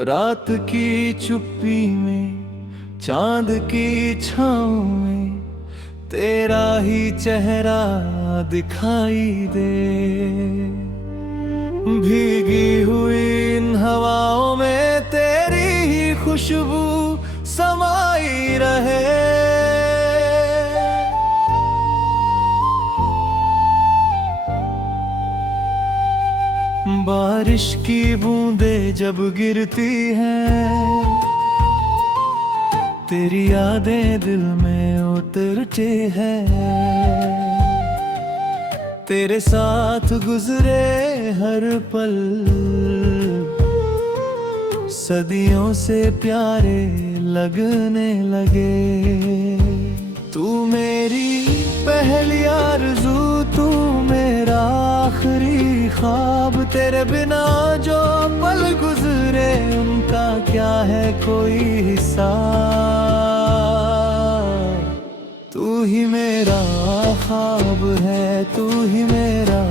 रात की चुप्पी में, चांद की छाँव में तेरा ही चेहरा दिखाई दे। भीगी हुई इन हवाओं में तेरी ही खुशबू समाई रहे। बारिश की बूंदें जब गिरती हैं, तेरी यादें दिल में उतरती हैं। तेरे साथ गुजरे हर पल सदियों से प्यारे लगने लगे। तू मेरी पहली आरज़ू, तू मेरा आखिरी ख्वाब। तेरे बिना जो पल गुजरे उनका क्या है कोई हिसाब। तू ही मेरा ख्वाब है, तू ही मेरा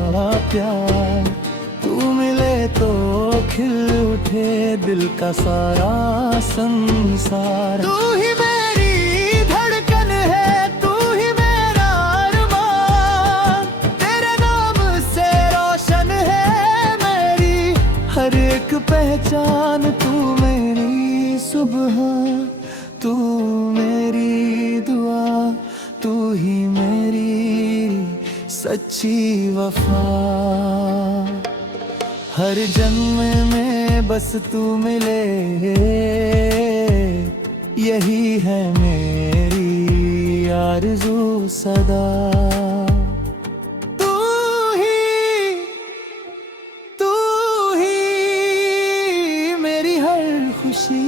प्यार। तू मिले तो खिल उठे दिल का सारा संसार। तू ही मेरी धड़कन है, तू ही मेरा अरमान। तेरे नाम से रोशन है मेरी हर एक पहचान। तू मेरी सुबह, तू मेरी दुआ, तू ही मेरी सच्ची वफा। हर जन्म में बस तू मिले, यही है मेरी आरज़ू सदा। तू ही मेरी हर खुशी।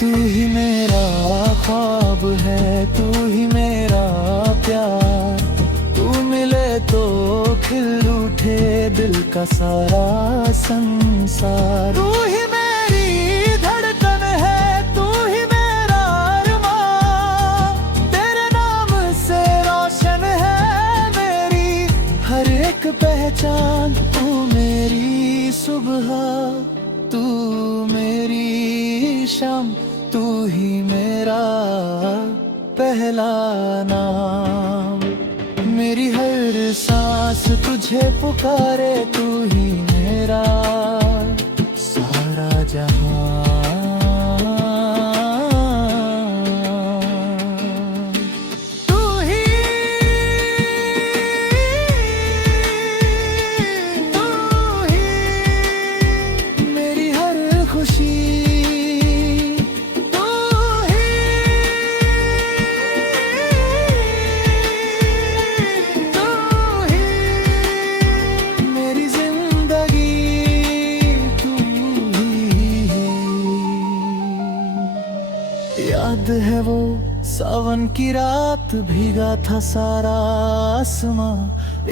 तू ही मेरा ख्वाब है, तू ही मेरा प्यार। तू मिले तो खिल उठे दिल का सारा संसार। तू ही मेरी धड़कन है, तू ही मेरा अरमान। तेरे नाम से रोशन है मेरी हर एक पहचान। तू मेरी सुबह, तू मेरी शाम, तू ही मेरा पहला नाम। मेरी हर सांस तुझे पुकारे, तू ही मेरा सारा जहां। मेरी हर खुशी, याद है वो सावन की रात, भीगा था सारा आसमां।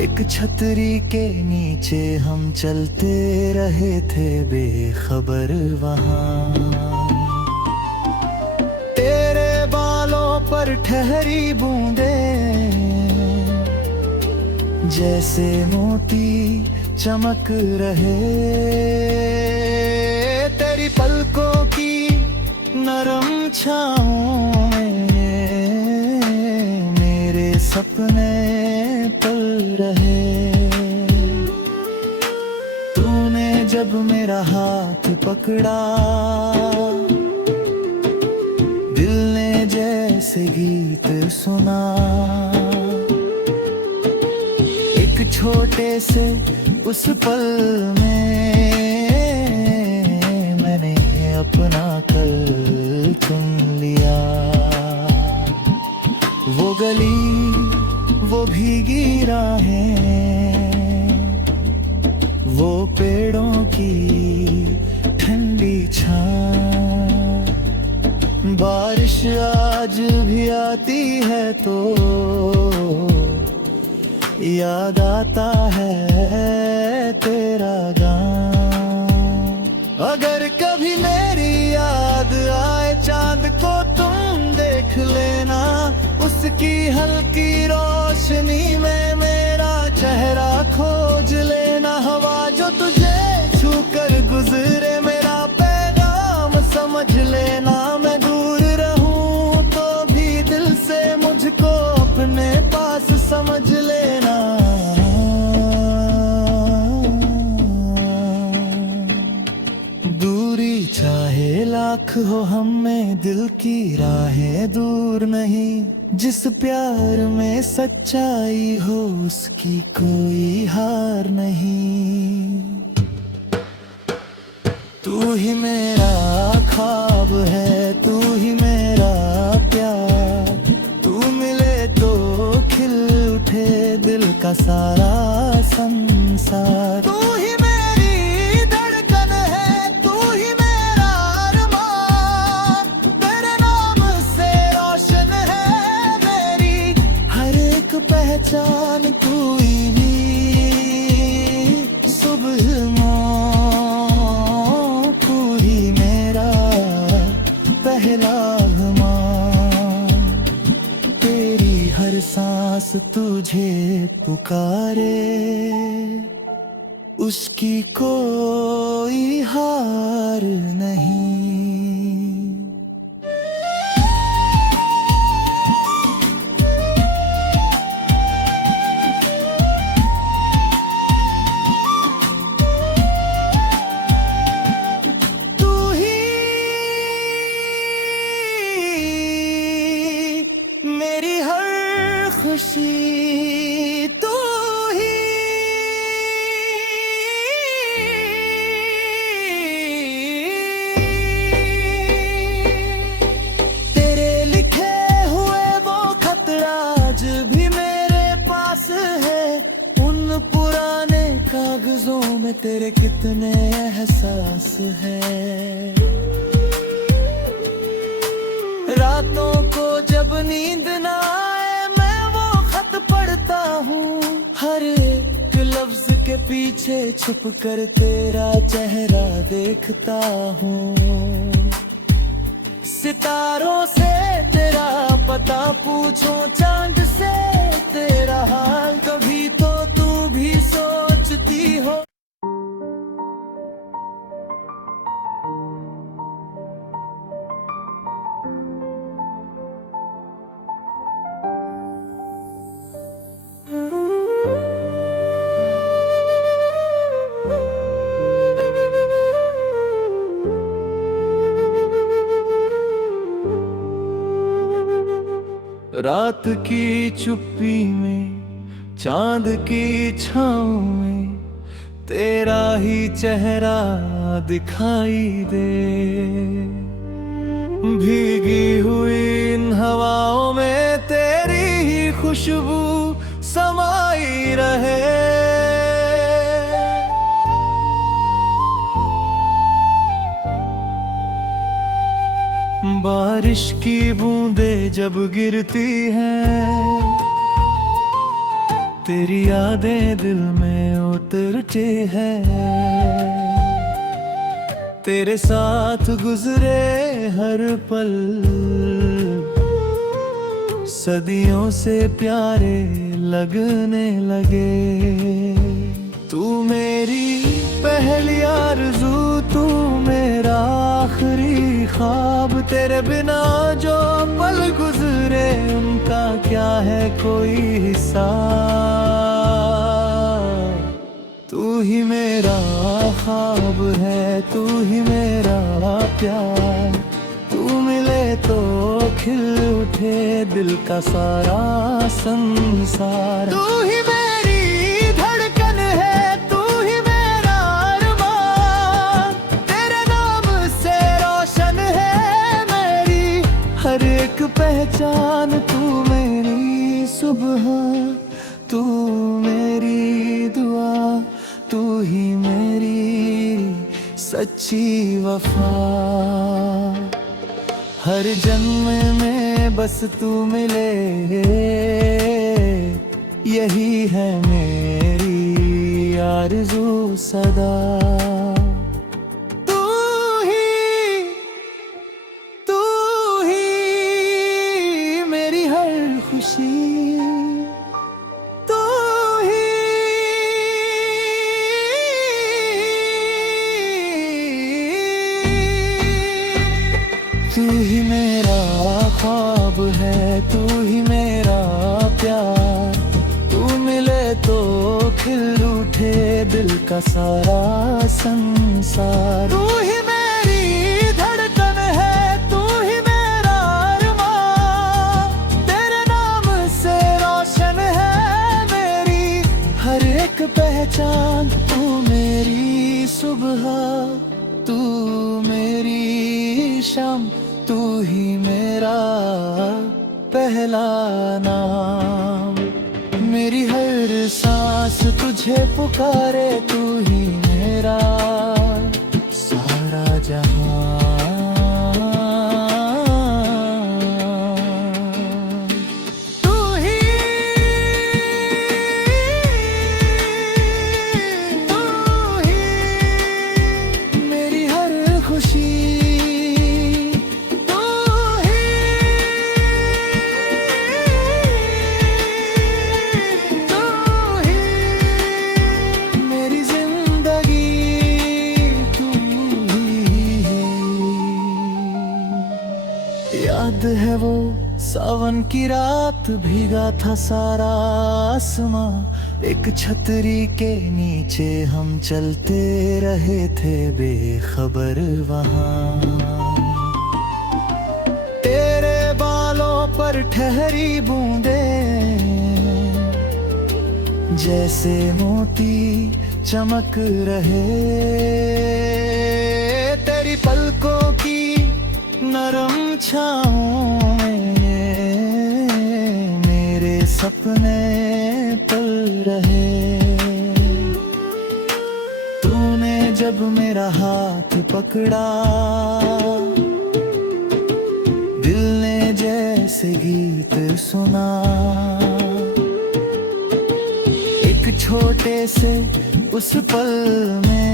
एक छतरी के नीचे हम चलते रहे थे बेखबर वहां। तेरे बालों पर ठहरी बूंदें जैसे मोती चमक रहे। तेरी पलकों की नरम छाँवों में मेरे सपने पल रहे। तूने जब मेरा हाथ पकड़ा, दिल ने जैसे गीत सुना। एक छोटे से उस पल में मैंने अपना कल चुन लिया। वो गली, वो भीगी राहें, वो पेड़ों की ठंडी छां। बारिश आज भी आती है तो याद आता है तेरा गाँव। अगर कभी मेरी याद आए चांद को तुम देख लेना, उस राख हो हमें, दिल की राहें दूर नहीं। जिस प्यार में सच्चाई हो उसकी कोई हार नहीं। तू ही मेरा ख्वाब है, तू ही मेरा प्यार। तू मिले तो खिल उठे दिल का सारा संसार। तू ही मेरी धड़कन है, तू ही मेरा अरमान। तेरे नाम से रोशन है मेरी हर एक पहचान। तू ही सुबह तू ही मेरा पहला अरमान। तेरी हर सांस तुझे पुकारे, उसकी कोई हार नहीं। मेरी हर खुशी तू ही, तेरे लिखे हुए वो खत आज भी मेरे पास है। उन पुराने कागजों में तेरे कितने एहसास है। रातों को जब नींद ना आए मैं वो खत पढ़ता हूँ। हर एक लफ्ज के पीछे छुप कर तेरा चेहरा देखता हूँ। सितारों से तेरा पता पूछो, चांद से तेरा हाल, कभी तो तू भी सोचती हो। रात की चुप्पी में, चांद की छाँव में तेरा ही चेहरा दिखाई दे। भीगी हुई इन हवाओं में तेरी ही खुशबू समाई रहे। बारिश की बूंदें जब गिरती हैं, तेरी यादें दिल में उतरती हैं। तेरे साथ गुजरे हर पल सदियों से प्यारे लगने लगे। तू मेरी पहली आरज़ू, तू मेरा आखिरी ख्वाब। तेरे बिना जो पल गुजरे उनका क्या है कोई हिसाब। तू ही मेरा ख्वाब है, तू ही मेरा प्यार। तू मिले तो खिल उठे दिल का सारा संसार। तू ही मेरी धड़कन है, तू ही मेरा अरमान। तेरे नाम से रोशन है मेरी हर एक पहचान। तू मेरी सुबह, तू मेरी दुआ, तू ही मेरी सच्ची वफा। हर जन्म में बस तू मिले, यही है मेरी आरज़ू सदा। तू ही मेरी हर खुशी, तू ही मेरा ख्वाब है, तू ही मेरा प्यार। तू मिले तो खिल उठे दिल का सारा संसार। तू ही मेरी धड़कन चांद, तू मेरी सुबह, तू मेरी शाम, तू ही मेरा पहला नाम। मेरी हर सांस तुझे पुकारे, तू ही मेरा सारा जहां। याद है वो सावन की रात, भीगा था सारा आसमां। एक छतरी के नीचे हम चलते रहे थे बेखबर वहां। तेरे बालों पर ठहरी बूंदे जैसे मोती चमक रहे। तेरी पलकों की नरम छाँवों में मेरे सपने पल रहे। तूने जब मेरा हाथ पकड़ा, दिल ने जैसे गीत सुना। एक छोटे से उस पल में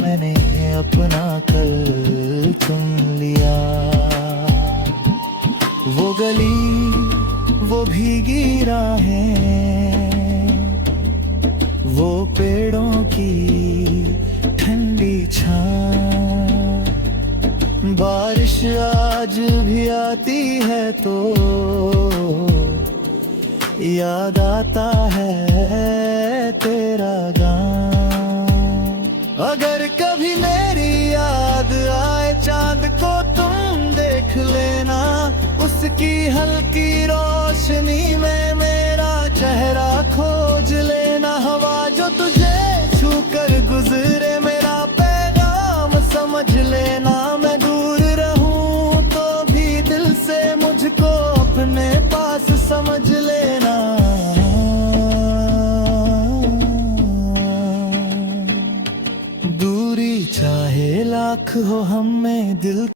मैंने अपना कल चुन लिया। वो गली, वो भीगी राहें, वो पेड़ों की ठंडी छां। बारिश आज भी आती है तो याद आता है तेरा गाँव। अगर कभी मेरी याद आए चांद को तुम देख लेना, उसकी हल्की रोशनी में मेरा चेहरा खोज लेना। हवा जो तुझे छू कर गुजरे मेरा पैगाम समझ लेना। मैं दूर रहूं तो भी दिल से मुझको अपने पास समझ लेना। दूरी चाहे लाख हो हम में दिल